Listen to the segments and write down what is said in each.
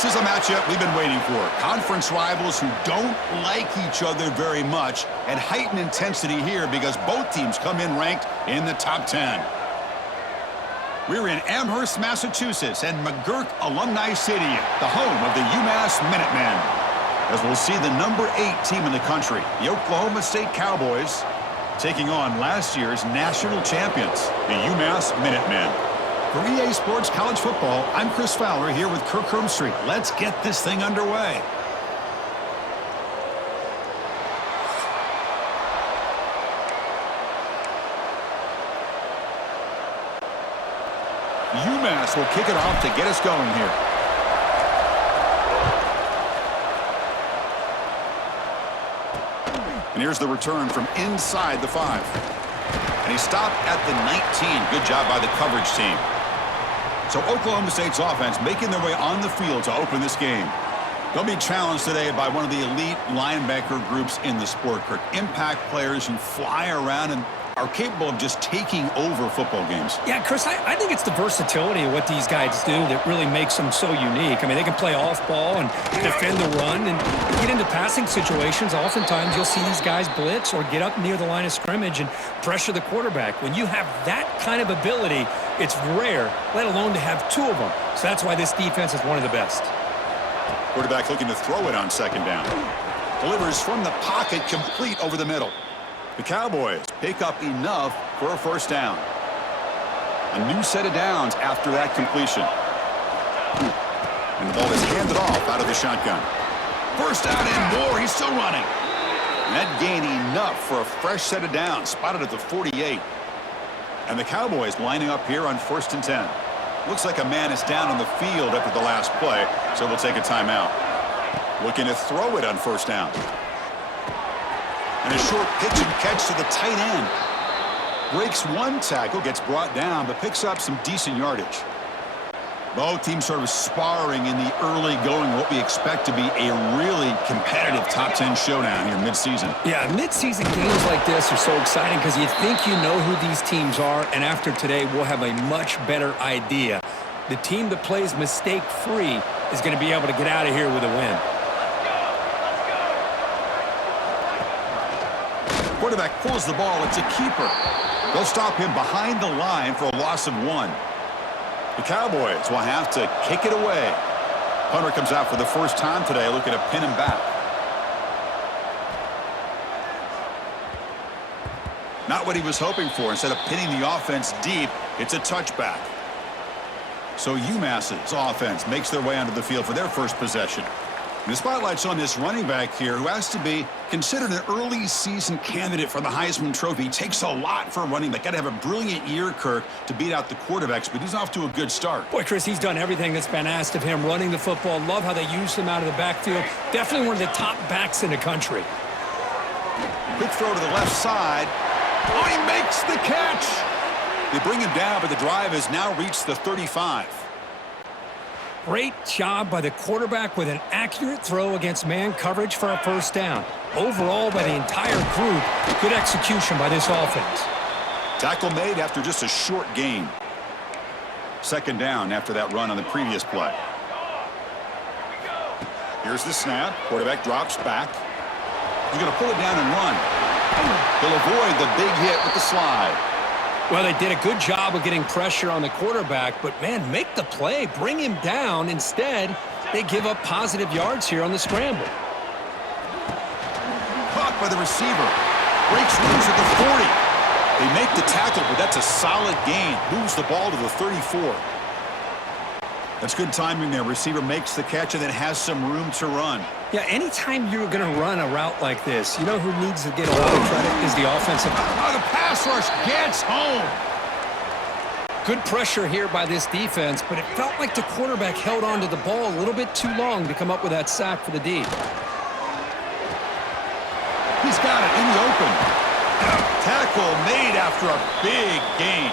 This is a matchup we've been waiting for. Conference rivals who don't like each other very much, and heightened intensity here because both teams come in ranked in the top 10. We're in Amherst, Massachusetts, and McGurk Alumni Stadium, the home of the UMass Minutemen. As we'll see the number 8 team in the country, the Oklahoma State Cowboys, taking on last year's national champions, the UMass Minutemen. For EA Sports College Football, I'm Chris Fowler here with Kirk Street. Let's get this thing underway. UMass will kick it off to get us going here. And here's the return from inside the 5. And he stopped at the 19. Good job by the coverage team. So Oklahoma State's offense making their way on the field to open this game. They'll be challenged today by one of the elite linebacker groups in the sport, Kirk. Impact players who fly around and are capable of just taking over football games. Yeah, Chris, I think it's the versatility of what these guys do that really makes them so unique. I mean, they can play off ball and defend the run and get into passing situations. Oftentimes, you'll see these guys blitz or get up near the line of scrimmage and pressure the quarterback. When you have that kind of ability, it's rare, let alone to have 2 of them. So that's why this defense is one of the best. Quarterback looking to throw it on second down. Delivers from the pocket, complete over the middle. The Cowboys pick up enough for a first down. A new set of downs after that completion. And the ball is handed off out of the shotgun. First down and more. He's still running. And that gain enough for a fresh set of downs. Spotted at the 48. And the Cowboys lining up here on 1st and 10. Looks like a man is down on the field after the last play, so we'll take a timeout. Looking to throw it on first down. And a short pitch and catch to the tight end. Breaks one tackle, gets brought down, but picks up some decent yardage. Both teams sort of sparring in the early going, what we expect to be a really competitive top 10 showdown here mid-season. Yeah, mid-season games like this are so exciting because you think you know who these teams are, and after today, we'll have a much better idea. The team that plays mistake-free is going to be able to get out of here with a win. Quarterback pulls the ball. It's a keeper. They'll stop him behind the line for a loss of 1. The Cowboys will have to kick it away. Punter comes out for the first time today, looking to pin him back. Not what he was hoping for. Instead of pinning the offense deep, it's a touchback. So UMass's offense makes their way onto the field for their first possession. And the spotlight's on this running back here who has to be considered an early season candidate for the Heisman Trophy. It takes a lot for a running back. Got to have a brilliant year, Kirk, to beat out the quarterbacks, but he's off to a good start. Boy, Chris, he's done everything that's been asked of him, running the football. Love how they use him out of the backfield. Definitely one of the top backs in the country. Quick throw to the left side. Oh, he makes the catch. They bring him down, but the drive has now reached the 35. Great job by the quarterback with an accurate throw against man coverage for a first down. Overall, by the entire group, good execution by this offense. Tackle made after just a short gain. Second down after that run on the previous play. Here's the snap. Quarterback drops back. He's going to pull it down and run. He'll avoid the big hit with the slide. Well, they did a good job of getting pressure on the quarterback, but, man, make the play, bring him down. Instead, they give up positive yards here on the scramble. Caught by the receiver. Breaks loose at the 40. They make the tackle, but that's a solid gain. Moves the ball to the 34. That's good timing there. Receiver makes the catch and then has some room to run. Yeah, anytime you're going to run a route like this, you know who needs to get a lot of credit is the offensive. Oh, the pass rush gets home. Good pressure here by this defense, but it felt like the quarterback held on to the ball a little bit too long to come up with that sack for the D. He's got it in the open. Tackle made after a big gain.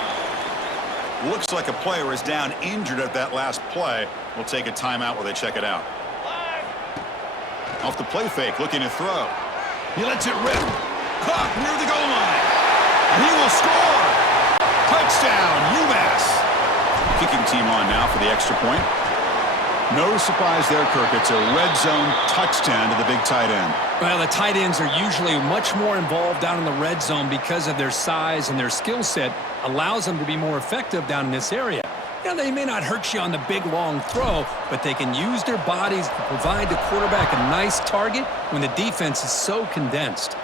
Looks like a player is down injured at that last play. We'll take a timeout while they check it out. Off the play fake, looking to throw. He lets it rip. Caught near the goal line. And he will score. Touchdown, UMass. Kicking team on now for the extra point. No surprise there, Kirk. It's a red zone touchdown to the big tight end. Well, the tight ends are usually much more involved down in the red zone because of their size, and their skill set allows them to be more effective down in this area. You know, they may not hurt you on the big, long throw, but they can use their bodies to provide the quarterback a nice target when the defense is so condensed.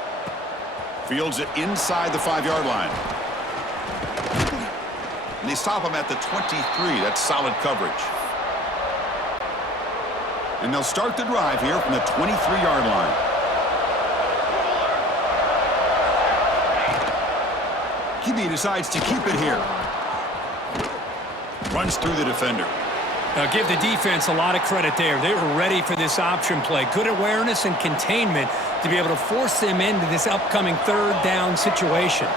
Fields it inside the 5-yard line. And they stop him at the 23. That's solid coverage. And they'll start the drive here from the 23-yard line. QB decides to keep it here. Runs through the defender. Now give the defense a lot of credit there. They were ready for this option play. Good awareness and containment to be able to force them into this upcoming third down situation.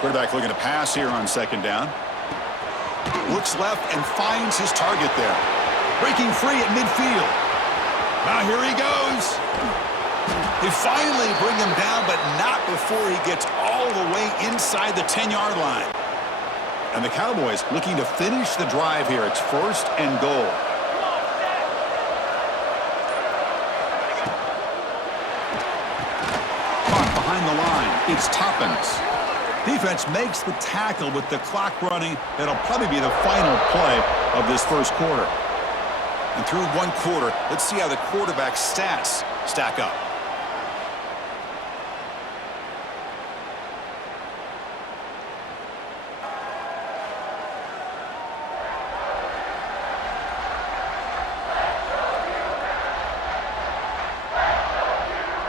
Quarterback looking to pass here on second down. Looks left and finds his target there. Breaking free at midfield. Now here he goes. They finally bring him down, but not before he gets all the way inside the 10-yard line. And the Cowboys looking to finish the drive here. It's first and goal. Caught behind the line. It's Toppins. Defense makes the tackle with the clock running. That'll probably be the final play of this first quarter. And through one quarter, let's see how the quarterback's stats stack up.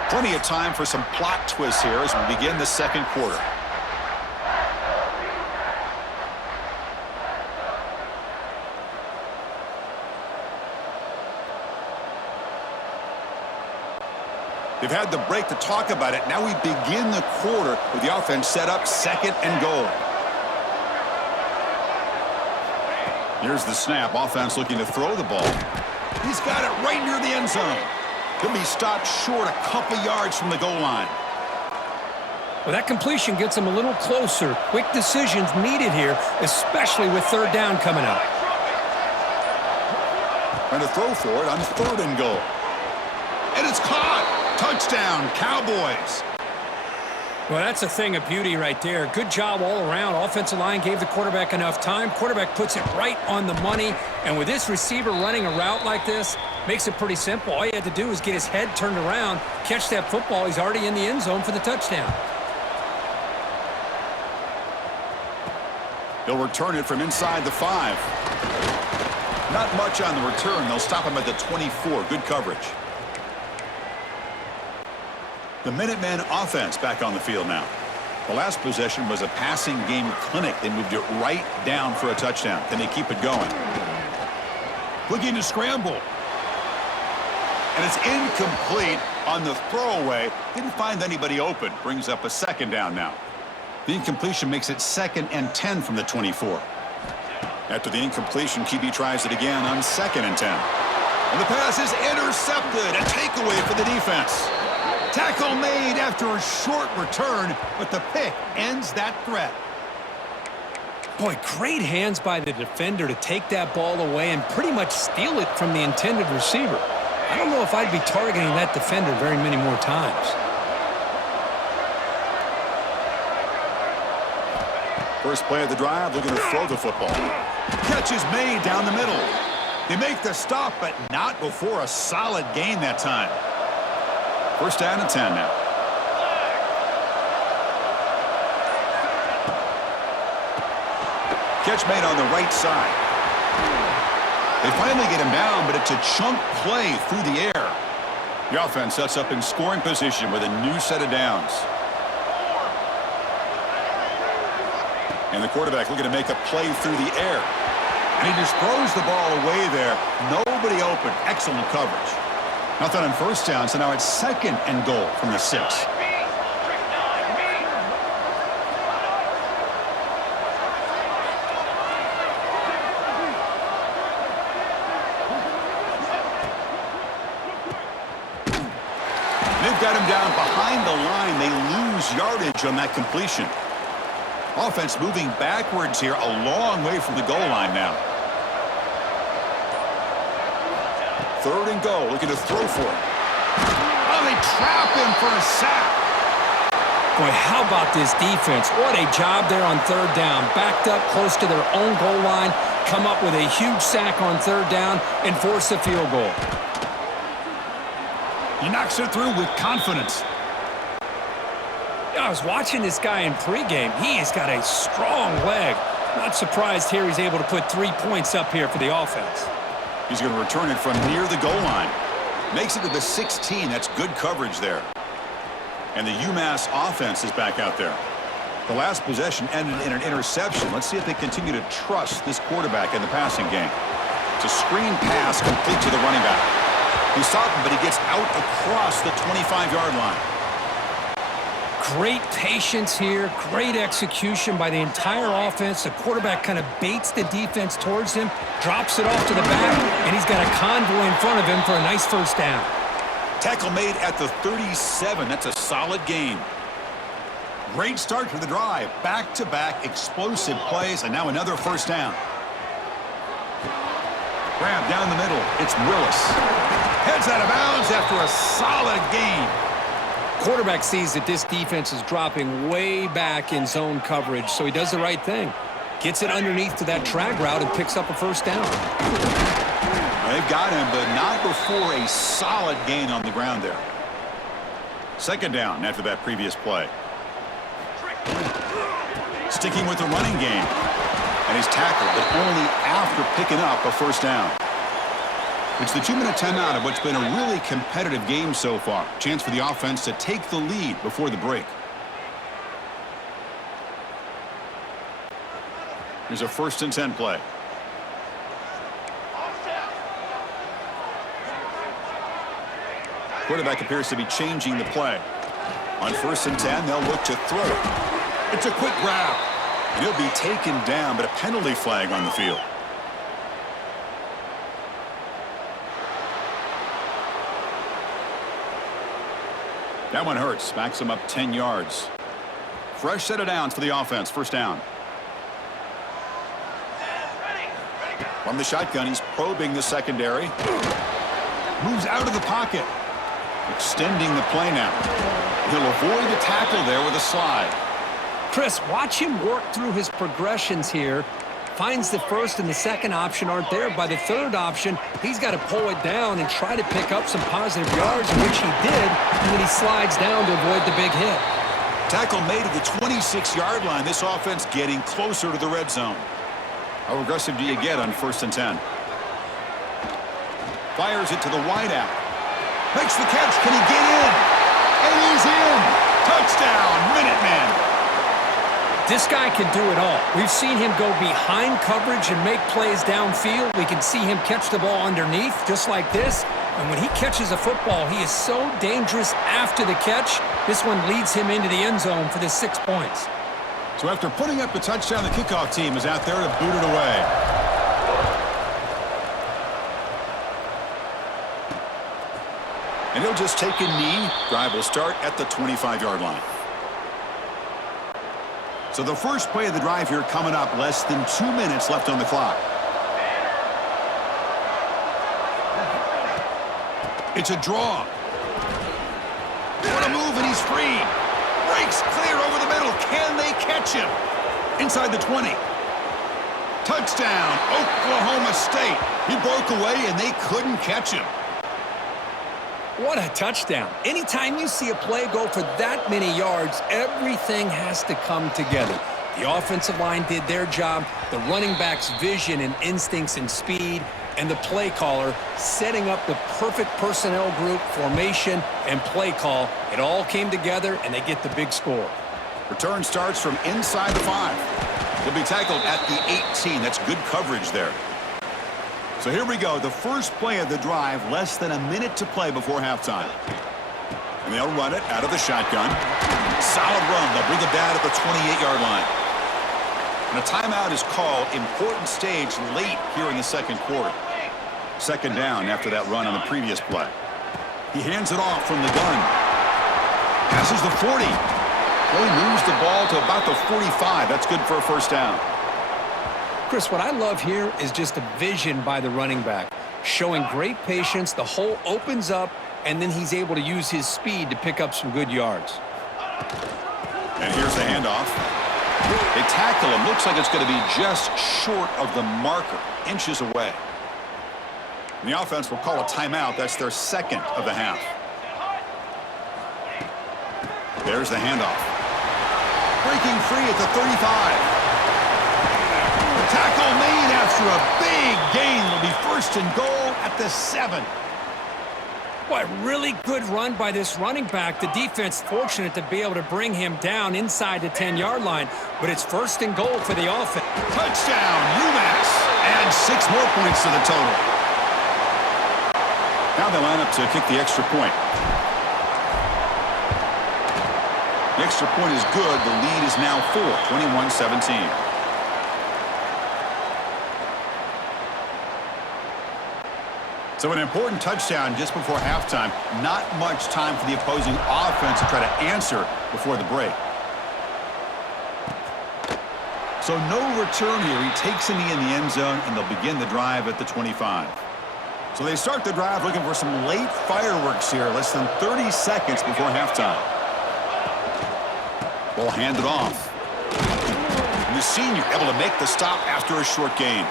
Plenty of time for some plot twists here as we begin the second quarter. They've had the break to talk about it. Now we begin the quarter with the offense set up second and goal. Here's the snap. Offense looking to throw the ball. He's got it right near the end zone. Could be stopped short a couple yards from the goal line. Well, that completion gets them a little closer. Quick decisions needed here, especially with third down coming up. Trying to throw for it on third and goal. And it's caught. Touchdown, Cowboys. Well, that's a thing of beauty right there. Good job all around. Offensive line gave the quarterback enough time. Quarterback puts it right on the money. And with this receiver running a route like this, makes it pretty simple. All you had to do is get his head turned around, catch that football. He's already in the end zone for the touchdown. They'll return it from inside the 5. Not much on the return. They'll stop him at the 24. Good coverage. The Minutemen offense back on the field now. The last possession was a passing game clinic. They moved it right down for a touchdown. Can they keep it going? Looking to scramble. And it's incomplete on the throwaway. Didn't find anybody open. Brings up a second down now. The incompletion makes it 2nd and 10 from the 24. After the incompletion, QB tries it again on 2nd and 10. And the pass is intercepted. A takeaway for the defense. Tackle made after a short return, but the pick ends that threat. Boy, great hands by the defender to take that ball away and pretty much steal it from the intended receiver. I don't know if I'd be targeting that defender very many more times. First play of the drive, looking to throw the football. Catch is made down the middle. They make the stop, but not before a solid gain that time. First down and 10 now. Catch made on the right side. They finally get him down, but it's a chunk play through the air. The offense sets up in scoring position with a new set of downs. And the quarterback looking to make a play through the air. And he just throws the ball away there. Nobody open. Excellent coverage. Nothing on first down, so now it's 2nd and goal from the 6. They've got him down behind the line. They lose yardage on that completion. Offense moving backwards here, a long way from the goal line now. 3rd and goal, looking to throw for it. Oh, they trap him for a sack. Boy, how about this defense? What a job there on 3rd down. Backed up close to their own goal line, come up with a huge sack on 3rd down, and force a field goal. He knocks it through with confidence. I was watching this guy in pregame. He has got a strong leg. Not surprised here he's able to put 3 points up here for the offense. He's going to return it from near the goal line. Makes it to the 16. That's good coverage there. And the UMass offense is back out there. The last possession ended in an interception. Let's see if they continue to trust this quarterback in the passing game. It's a screen pass complete to the running back. He stopped him, but he gets out across the 25-yard line. Great patience here, great execution by the entire offense. The quarterback kind of baits the defense towards him, drops it off to the back, and he's got a convoy in front of him for a nice 1st down. Tackle made at the 37. That's a solid gain. Great start to the drive. Back-to-back explosive plays, and now another 1st down. Grab down the middle. It's Willis. Heads out of bounds after a solid gain. Quarterback sees that this defense is dropping way back in zone coverage, so he does the right thing. Gets it underneath to that drag route and picks up a 1st down. They've got him, but not before a solid gain on the ground there. 2nd down after that previous play. Sticking with the running game. And he's tackled, but only after picking up a 1st down. It's the 2-minute timeout of what's been a really competitive game so far. Chance for the offense to take the lead before the break. Here's a 1st and 10 play. Quarterback appears to be changing the play. On 1st and 10, they'll look to throw it. It's a quick grab. And he'll be taken down, but a penalty flag on the field. That one hurts. Backs him up 10 yards. Fresh set of downs for the offense. 1st down. From the shotgun, he's probing the secondary. Moves out of the pocket. Extending the play now. He'll avoid the tackle there with a slide. Chris, watch him work through his progressions here. Finds the 1st and the 2nd option aren't there. By the 3rd option, he's got to pull it down and try to pick up some positive yards, which he did, and then he slides down to avoid the big hit. Tackle made at the 26-yard line. This offense getting closer to the red zone. How aggressive do you get on 1st and 10? Fires it to the wideout. Makes the catch. Can he get in? And he's in. Touchdown, Minutemen. This guy can do it all. We've seen him go behind coverage and make plays downfield. We can see him catch the ball underneath, just like this. And when he catches a football, he is so dangerous after the catch. This one leads him into the end zone for the 6 points. So after putting up the touchdown, the kickoff team is out there to boot it away. And he'll just take a knee. Drive will start at the 25-yard line. So the first play of the drive here coming up. Less than 2 minutes left on the clock. It's a draw. What a move, and he's free. Breaks clear over the middle. Can they catch him? Inside the 20. Touchdown, Oklahoma State. He broke away, and they couldn't catch him. What a touchdown. Anytime you see a play go for that many yards, everything has to come together. The offensive line did their job, the running back's vision and instincts and speed, and the play caller setting up the perfect personnel group, formation, and play call. It all came together, and they get the big score. Return starts from inside the 5. He'll be tackled at the 18. That's good coverage there. So here we go, the first play of the drive, less than a minute to play before halftime. And they'll run it out of the shotgun. Solid run. They'll bring it down at the 28-yard line. And a timeout is called. Important stage late here in the 2nd quarter. 2nd down after that run on the previous play. He hands it off from the gun. Passes the 40. Well, he moves the ball to about the 45. That's good for a 1st down. Chris, what I love here is just a vision by the running back. showing great patience. The hole opens up, and then he's able to use his speed to pick up some good yards. And here's the handoff. They tackle him. Looks like it's going to be just short of the marker, inches away. And the offense will call a timeout. That's their second of the half. There's the handoff. Breaking free at the 35. The tackle made after a big gain. It'll be first and goal at the 7. What really good run by this running back. The defense fortunate to be able to bring him down inside the 10-yard line, but it's first and goal for the offense. Touchdown, UMass. Add 6 more points to the total. Now they line up to kick the extra point. The extra point is good. The lead is now 4, 21-17. So an important touchdown just before halftime. Not much time for the opposing offense to try to answer before the break. So no return here. He takes in the end zone, and they'll begin the drive at the 25. So they start the drive looking for some late fireworks here, less than 30 seconds before halftime. Ball handed off. And the senior able to make the stop after a short gain.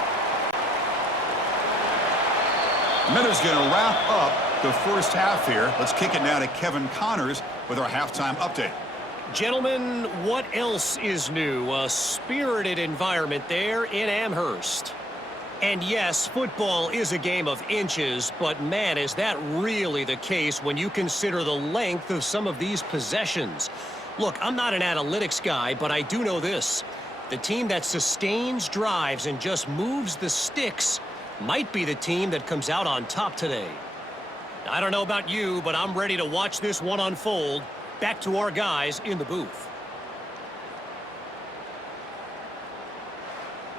Minuta's going to wrap up the first half here. Let's kick it now to Kevin Connors with our halftime update. Gentlemen, what else is new? A spirited environment there in Amherst. And yes, football is a game of inches, but man, is that really the case when you consider the length of some of these possessions. Look, I'm not an analytics guy, but I do know this. The team that sustains drives and just moves the sticks might be the team that comes out on top today. I don't know about you, but I'm ready to watch this one unfold. Back to our guys in the booth.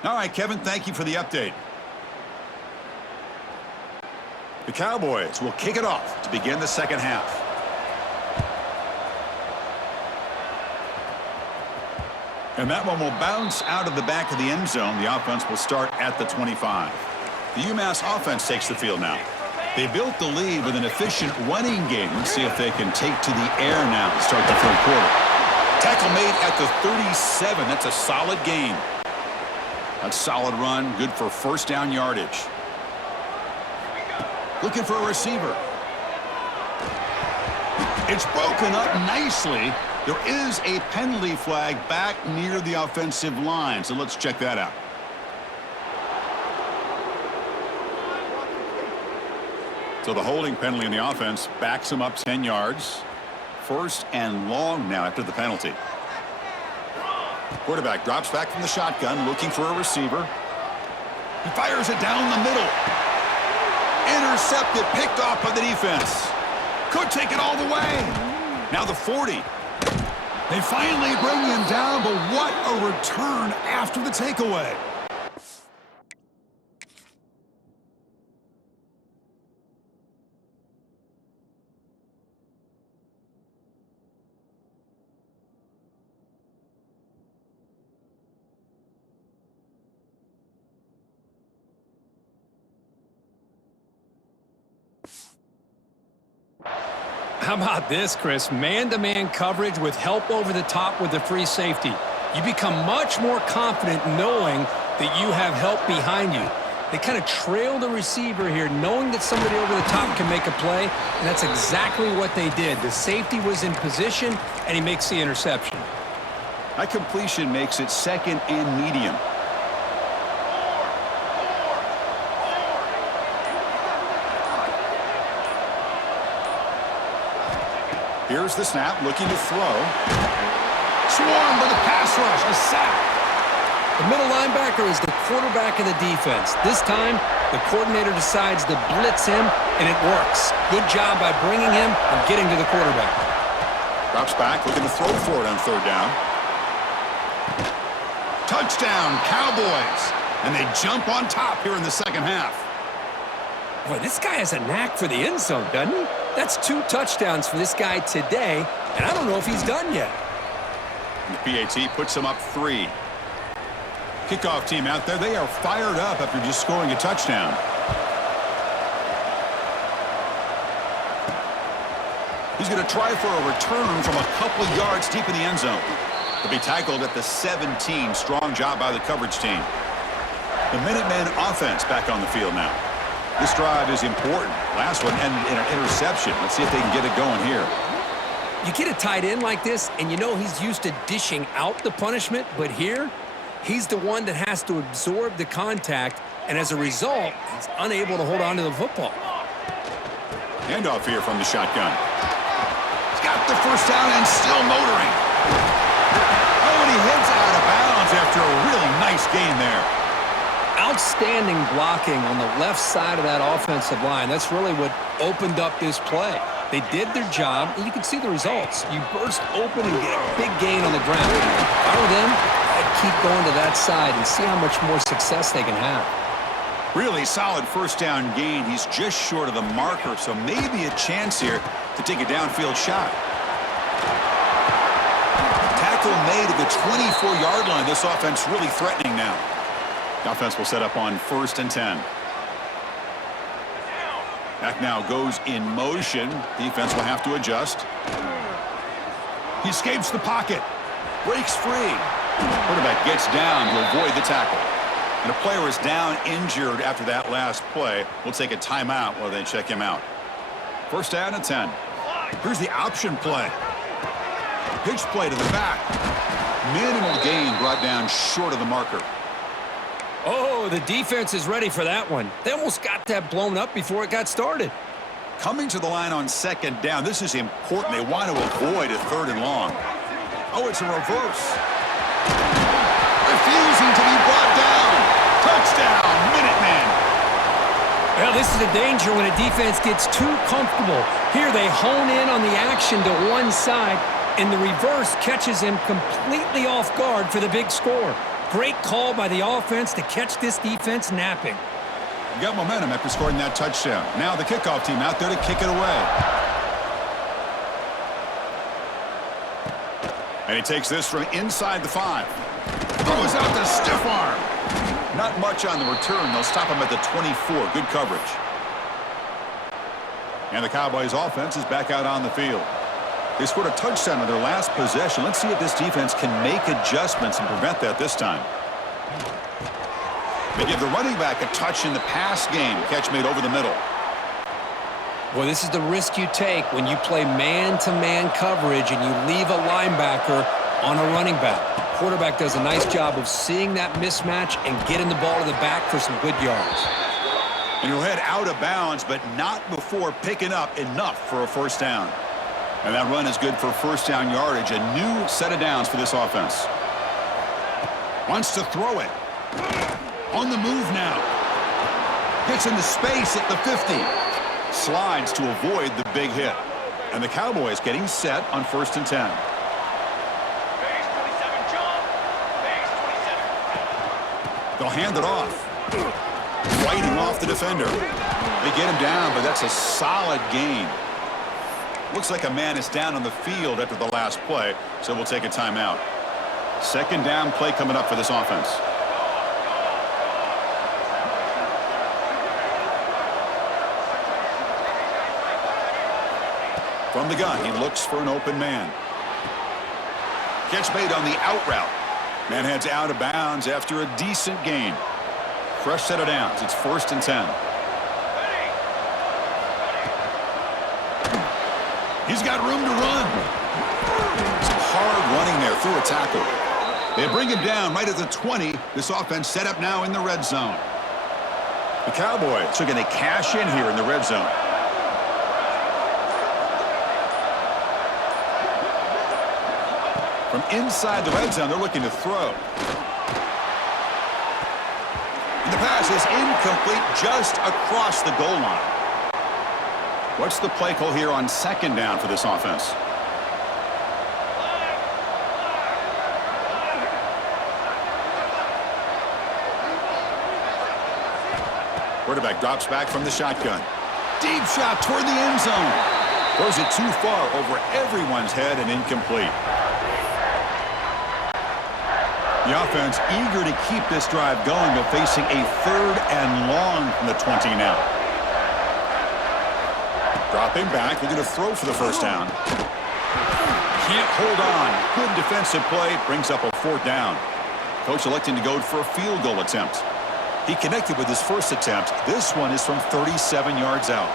All right, Kevin, thank you for the update. The Cowboys will kick it off to begin the second half. And that one will bounce out of the back of the end zone. The offense will start at the 25. The UMass offense takes the field now. They built the lead with an efficient running game. Let's see if they can take to the air now to start the third quarter. Tackle made at the 37. That's a solid gain. That's a solid run. Good for first down yardage. Looking for a receiver. It's broken up nicely. There is a penalty flag back near the offensive line. So let's check that out. So the holding penalty in the offense backs him up 10 yards. First and long now after the penalty. Quarterback drops back from the shotgun, looking for a receiver. He fires it down the middle. Intercepted, picked off by the defense. Could take it all the way. Now the 40. They finally bring him down, but what a return after the takeaway. How about this, Chris? Man-to-man coverage with help over the top with the free safety. You become much more confident knowing that you have help behind you. They kind of trail the receiver here, knowing that somebody over the top can make a play, and that's exactly what they did. The safety was in position, and he makes the interception. That completion makes it second and medium. Here's the snap, looking to throw. Swarmed by the pass rush, a sack. The middle linebacker is the quarterback of the defense. This time, the coordinator decides to blitz him, and it works. Good job by bringing him and getting to the quarterback. Drops back, looking to throw for it on third down. Touchdown, Cowboys. And they jump on top here in the second half. Boy, this guy has a knack for the end zone, doesn't he? That's 2 touchdowns for this guy today, and I don't know if he's done yet. And the PAT puts him up 3. Kickoff team out there, they are fired up after just scoring a touchdown. He's going to try for a return from a couple yards deep in the end zone. He'll be tackled at the 17. Strong job by the coverage team. The Minutemen offense back on the field now. This drive is important. Last one ended in an interception. Let's see if they can get it going here. You get a tight end like this, and you know he's used to dishing out the punishment, but here, he's the one that has to absorb the contact, and as a result, he's unable to hold on to the football. Handoff here from the shotgun. He's got the first down and still motoring. Oh, and he heads out of bounds after a really nice gain there. Outstanding blocking on the left side of that offensive line. That's really what opened up this play. They did their job, and you can see the results. You burst open and get a big gain on the ground. If I were them, I'd keep going to that side and see how much more success they can have. Really solid first down gain. He's just short of the marker, so maybe a chance here to take a downfield shot. Tackle made at the 24-yard line. This offense really threatening now. The offense will set up on 1st and 10. Back now goes in motion. Defense will have to adjust. He escapes the pocket. Breaks free. Quarterback gets down to avoid the tackle. And a player is down injured after that last play. We'll take a timeout while they check him out. 1st down and 10. Here's the option play. Pitch play to the back. Minimal gain brought down short of the marker. Oh, the defense is ready for that one. They almost got that blown up before it got started. Coming to the line on 2nd down. This is important. They want to avoid a 3rd and long. Oh, it's a reverse. Refusing to be brought down. Touchdown, Minutemen. Well, this is the danger when a defense gets too comfortable. Here they hone in on the action to one side, and the reverse catches him completely off guard for the big score. Great call by the offense to catch this defense napping. You got momentum after scoring that touchdown. Now the kickoff team out there to kick it away. And he takes this from inside the 5. Throws out the stiff arm. Not much on the return. They'll stop him at the 24. Good coverage. And the Cowboys offense is back out on the field. They scored a touchdown on their last possession. Let's see if this defense can make adjustments and prevent that this time. They give the running back a touch in the pass game. Catch made over the middle. Well, this is the risk you take when you play man-to-man coverage and you leave a linebacker on a running back. Quarterback does a nice job of seeing that mismatch and getting the ball to the back for some good yards. And he'll head out of bounds, but not before picking up enough for a 1st down. And that run is good for 1st down yardage. A new set of downs for this offense. Wants to throw it. On the move now. Gets into space at the 50. Slides to avoid the big hit. And the Cowboys getting set on 1st and 10. They'll hand it off. Fighting off the defender. They get him down, but that's a solid gain. Looks like a man is down on the field after the last play, so we'll take a timeout. 2nd down play coming up for this offense. From the gun, he looks for an open man. Catch made on the out route. Man heads out of bounds after a decent gain. Fresh set of downs. It's 1st and 10. He's got room to run. Some hard running there through a tackle. They bring him down right at the 20. This offense set up now in the red zone. The Cowboys are going to cash in here in the red zone. From inside the red zone, they're looking to throw. And the pass is incomplete just across the goal line. What's the play call here on 2nd down for this offense? Quarterback drops back from the shotgun. Deep shot toward the end zone. Throws it too far over everyone's head and incomplete. The offense eager to keep this drive going, but facing a 3rd and long from the 20 now. Dropping back, looking to throw for the first down. Can't hold on. Good defensive play, brings up a 4th down. Coach electing to go for a field goal attempt. He connected with his first attempt. This one is from 37 yards out.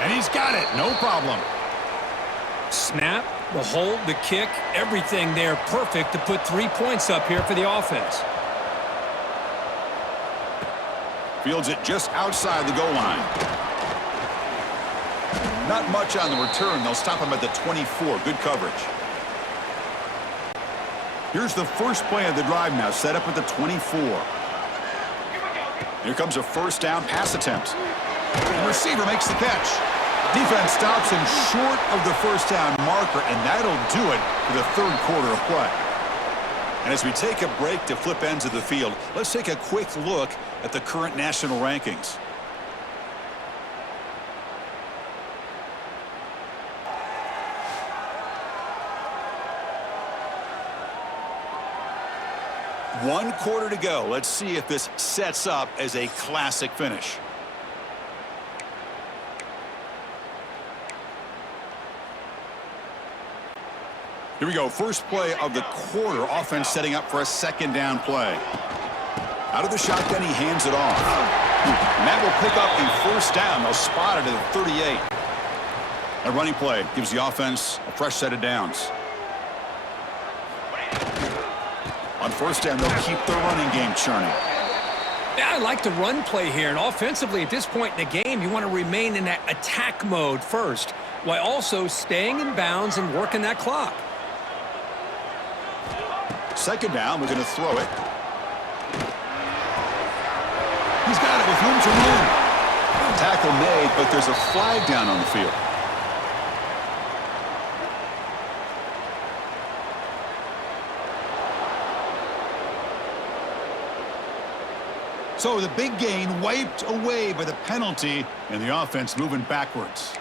And he's got it, no problem. Snap, the hold, the kick, everything there perfect to put 3 points up here for the offense. Fields it just outside the goal line. Not much on the return. They'll stop him at the 24. Good coverage. Here's the first play of the drive now, set up at the 24. Here comes a first down pass attempt. The receiver makes the catch. Defense stops him short of the first down marker, and that'll do it for the 3rd quarter of play. And as we take a break to flip ends of the field, let's take a quick look at the current national rankings. One quarter to go. Let's see if this sets up as a classic finish. Here we go. First play of the quarter. Offense setting up for a 2nd down play. Out of the shotgun, he hands it off. And that will pick up a first down. They'll spot it at the 38. A running play gives the offense a fresh set of downs. On first down, they'll keep their running game churning. Yeah, I like the run play here. And offensively, at this point in the game, you want to remain in that attack mode first, while also staying in bounds and working that clock. 2nd down, we're going to throw it. He's got it with room to run. Tackle made, but there's a flag down on the field. So the big gain wiped away by the penalty, and the offense moving backwards.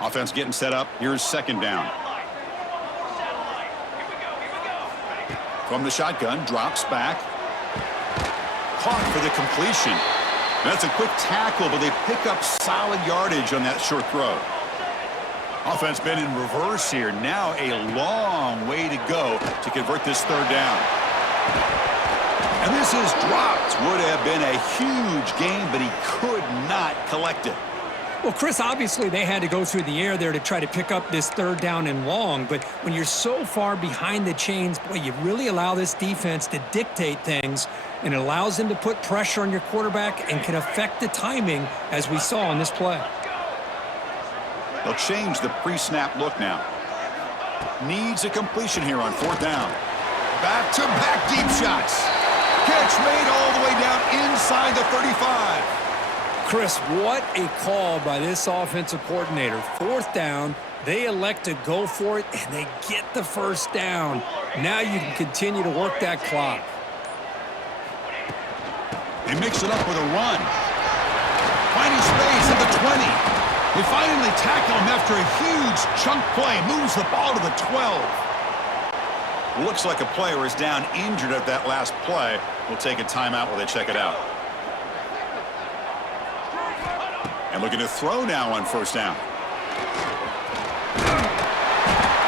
Offense getting set up. Here's 2nd down. From the shotgun, drops back. Caught for the completion. That's a quick tackle, but they pick up solid yardage on that short throw. Offense been in reverse here. Now a long way to go to convert this 3rd down. And this is dropped. Would have been a huge gain, but he could not collect it. Well, Chris, obviously they had to go through the air there to try to pick up this 3rd down and long, but when you're so far behind the chains, boy, you really allow this defense to dictate things, and it allows them to put pressure on your quarterback and can affect the timing, as we saw in this play. They'll change the pre-snap look now. Needs a completion here on 4th down. Back-to-back deep shots. Catch made all the way down inside the 35. Chris, what a call by this offensive coordinator. 4th down, they elect to go for it, and they get the first down. Now you can continue to work that clock. They mix it up with a run. Finding space at the 20. They finally tackle him after a huge chunk play. Moves the ball to the 12. Looks like a player is down injured at that last play. We'll take a timeout while they check it out. And looking to throw now on 1st down.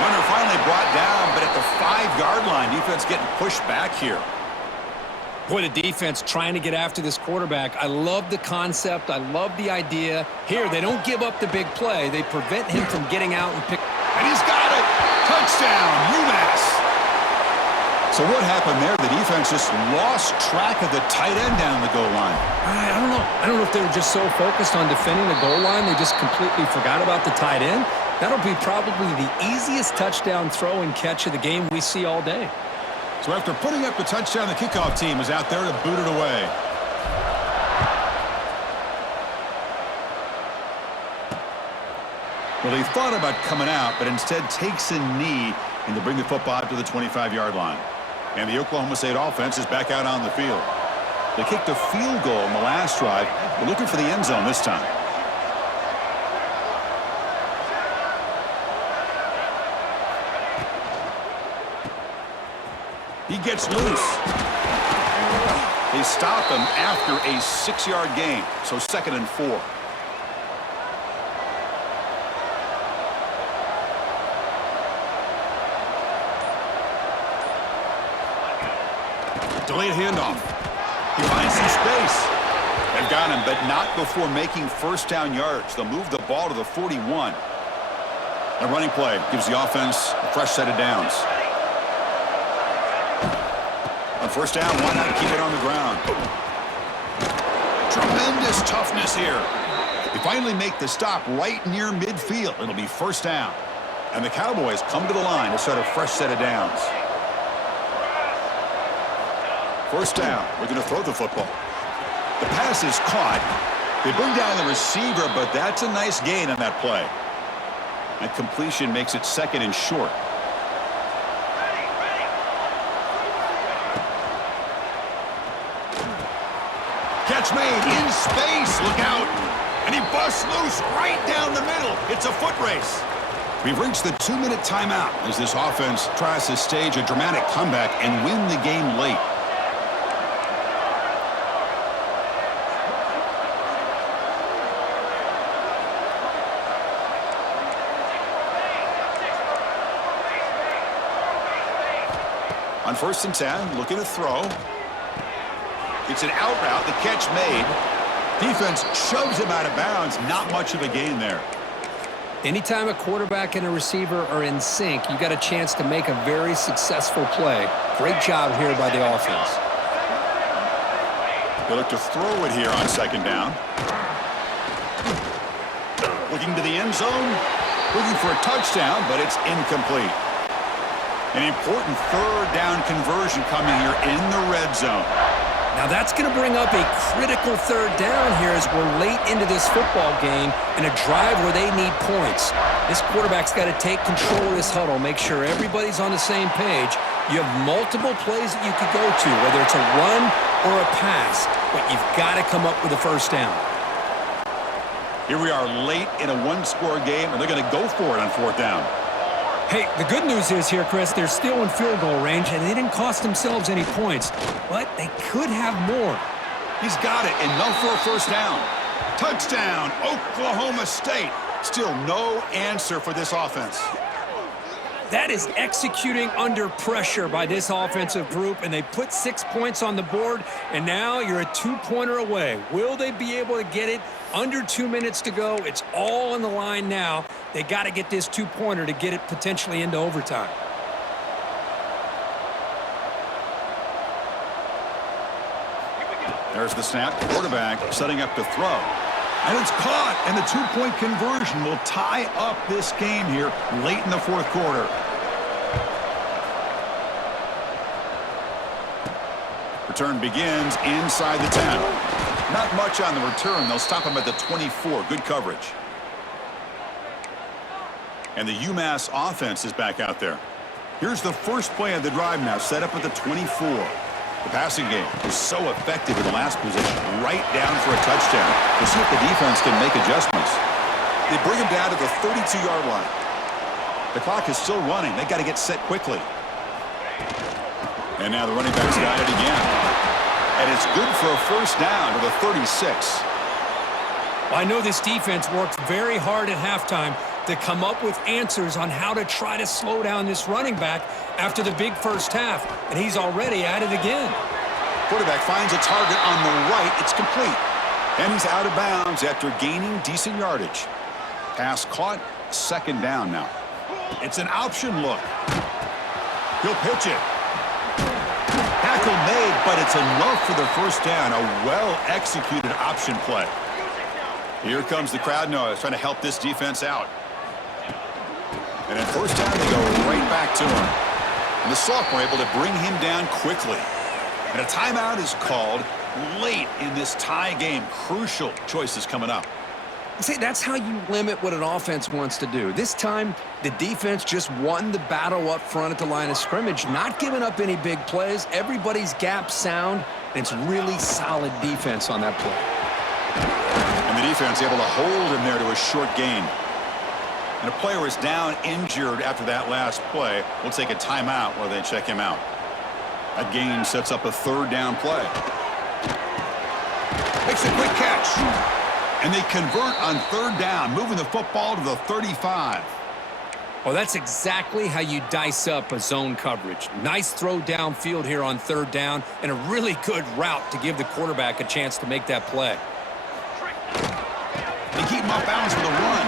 Runner finally brought down, but at the 5-yard line, defense getting pushed back here. Boy, the defense trying to get after this quarterback. I love the concept. I love the idea. Here, they don't give up the big play. They prevent him from getting out and pick. And he's got it. Touchdown, UMass. So what happened there? The defense just lost track of the tight end down the goal line. I don't know. I don't know if they were just so focused on defending the goal line, they just completely forgot about the tight end. That'll be probably the easiest touchdown throw and catch of the game we see all day. So after putting up the touchdown, the kickoff team is out there to boot it away. Well, he thought about coming out, but instead takes a knee and to bring the football up to the 25-yard line. And the Oklahoma State offense is back out on the field. They kicked a field goal in the last drive. They're looking for the end zone this time. He gets loose. They stop him after a 6-yard gain, so 2nd and 4. Delayed handoff. He finds some space. They've got him, but not before making 1st down yards. They'll move the ball to the 41. A running play gives the offense a fresh set of downs. On 1st down, why not keep it on the ground? Tremendous toughness here. They finally make the stop right near midfield. It'll be 1st down. And the Cowboys come to the line to set a fresh set of downs. 1st down. We're going to throw the football. The pass is caught. They bring down the receiver, but that's a nice gain on that play. And completion makes it 2nd and short. Catch made in space. Look out. And he busts loose right down the middle. It's a foot race. We've reached the 2-minute timeout as this offense tries to stage a dramatic comeback and win the game late. On 1st and 10, looking to throw. It's an out route, the catch made. Defense shoves him out of bounds. Not much of a gain there. Anytime a quarterback and a receiver are in sync, you got a chance to make a very successful play. Great job here by the offense. They look to throw it here on 2nd down. Looking to the end zone. Looking for a touchdown, but it's incomplete. An important 3rd down conversion coming here in the red zone. Now that's going to bring up a critical 3rd down here as we're late into this football game in a drive where they need points. This quarterback's got to take control of this huddle, make sure everybody's on the same page. You have multiple plays that you could go to, whether it's a run or a pass, but you've got to come up with a 1st down. Here we are late in a 1-score game, and they're going to go for it on 4th down. Hey, the good news is here, Chris, they're still in field goal range, and they didn't cost themselves any points, but they could have more. He's got it. Enough for a 1st down. Touchdown, Oklahoma State. Still no answer for this offense. That is executing under pressure by this offensive group, and they put 6 points on the board, and now you're a 2-pointer away. Will they be able to get it? Under 2 minutes to go. It's all on the line now. They got to get this 2-pointer to get it potentially into overtime. There's the snap. Quarterback setting up to throw. And it's caught, and the 2-point conversion will tie up this game here late in the 4th quarter. Return begins inside the 10. Not much on the return. They'll stop him at the 24. Good coverage. And the UMass offense is back out there. Here's the first play of the drive now, set up at the 24. The passing game was so effective in the last position, right down for a touchdown. We'll see if the defense can make adjustments. They bring him down to the 32-yard line. The clock is still running. They got to get set quickly. And now the running back's got it again. And it's good for a 1st down to the 36. Well, I know this defense worked very hard at halftime to come up with answers on how to try to slow down this running back after the big 1st half, and he's already at it again. Quarterback finds a target on the right. It's complete. And he's out of bounds after gaining decent yardage. Pass caught, 2nd down now. It's an option look. He'll pitch it. Tackle made, but it's enough for the 1st down. A well-executed option play. Here comes the crowd noise trying to help this defense out. And at 1st down, they go right back to him. And the sophomore able to bring him down quickly. And a timeout is called late in this tie game. Crucial choices coming up. See, that's how you limit what an offense wants to do. This time, the defense just won the battle up front at the line of scrimmage, not giving up any big plays. Everybody's gap sound, and it's really solid defense on that play. And the defense able to hold him there to a short gain. And a player is down injured after that last play. We'll take a timeout while they check him out. That gain sets up a 3rd down play. Makes a quick catch. And they convert on third down, moving the football to the 35. Well, that's exactly how you dice up a zone coverage. Nice throw downfield here on third down, and a really good route to give the quarterback a chance to make that play. They keep him off balance with a run.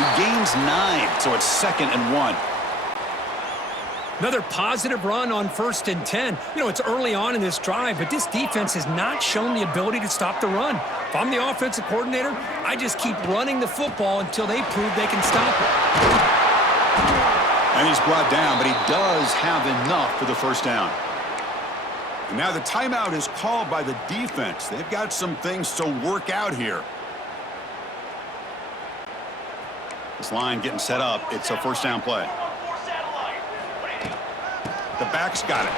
He gains 9, so it's 2nd and 1. Another positive run on 1st and 10. You know, it's early on in this drive, but this defense has not shown the ability to stop the run. If I'm the offensive coordinator, I just keep running the football until they prove they can stop it. And he's brought down, but he does have enough for the first down. And now the timeout is called by the defense. They've got some things to work out here. This line getting set up. It's a first down play. The back's got it.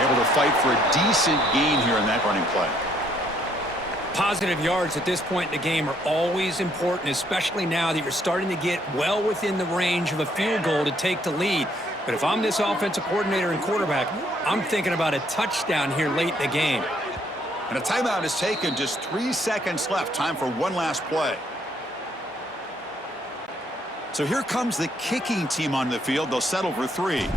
Able to fight for a decent gain here in that running play. Positive yards at this point in the game are always important, especially now that you're starting to get well within the range of a field goal to take the lead. But if I'm this offensive coordinator and quarterback, I'm thinking about a touchdown here late in the game. And a timeout is taken. Just 3 seconds left. Time for one last play. So here comes the kicking team on the field. They'll settle for 3.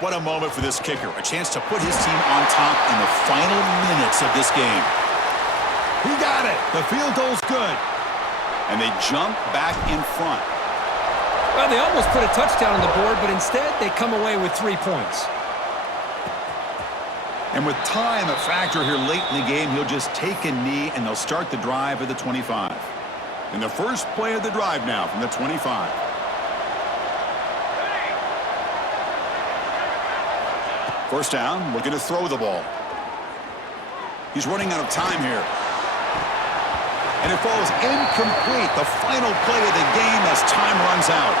What a moment for this kicker. A chance to put his team on top in the final minutes of this game. He got it. The field goal's good. And they jump back in front. Well, they almost put a touchdown on the board, but instead they come away with 3 points. And with time a factor here late in the game, he'll just take a knee and they'll start the drive at the 25. And the first play of the drive now from the 25. First down, looking to throw the ball. He's running out of time here. And it falls incomplete. The final play of the game as time runs out.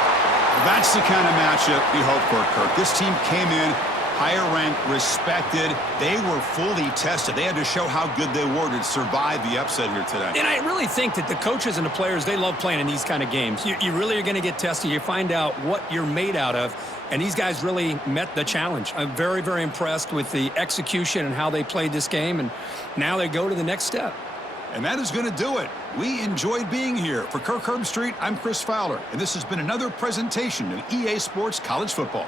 That's the kind of matchup we hope for, Kirk. This team came in higher ranked, respected. They were fully tested. They had to show how good they were to survive the upset here today. And I really think that the coaches and the players, they love playing in these kind of games. You really are going to get tested. You find out what you're made out of. And these guys really met the challenge. I'm very, very impressed with the execution and how they played this game. And now they go to the next step. And that is going to do it. We enjoyed being here. For Kirk Herbstreit, I'm Chris Fowler. And this has been another presentation of EA Sports College Football.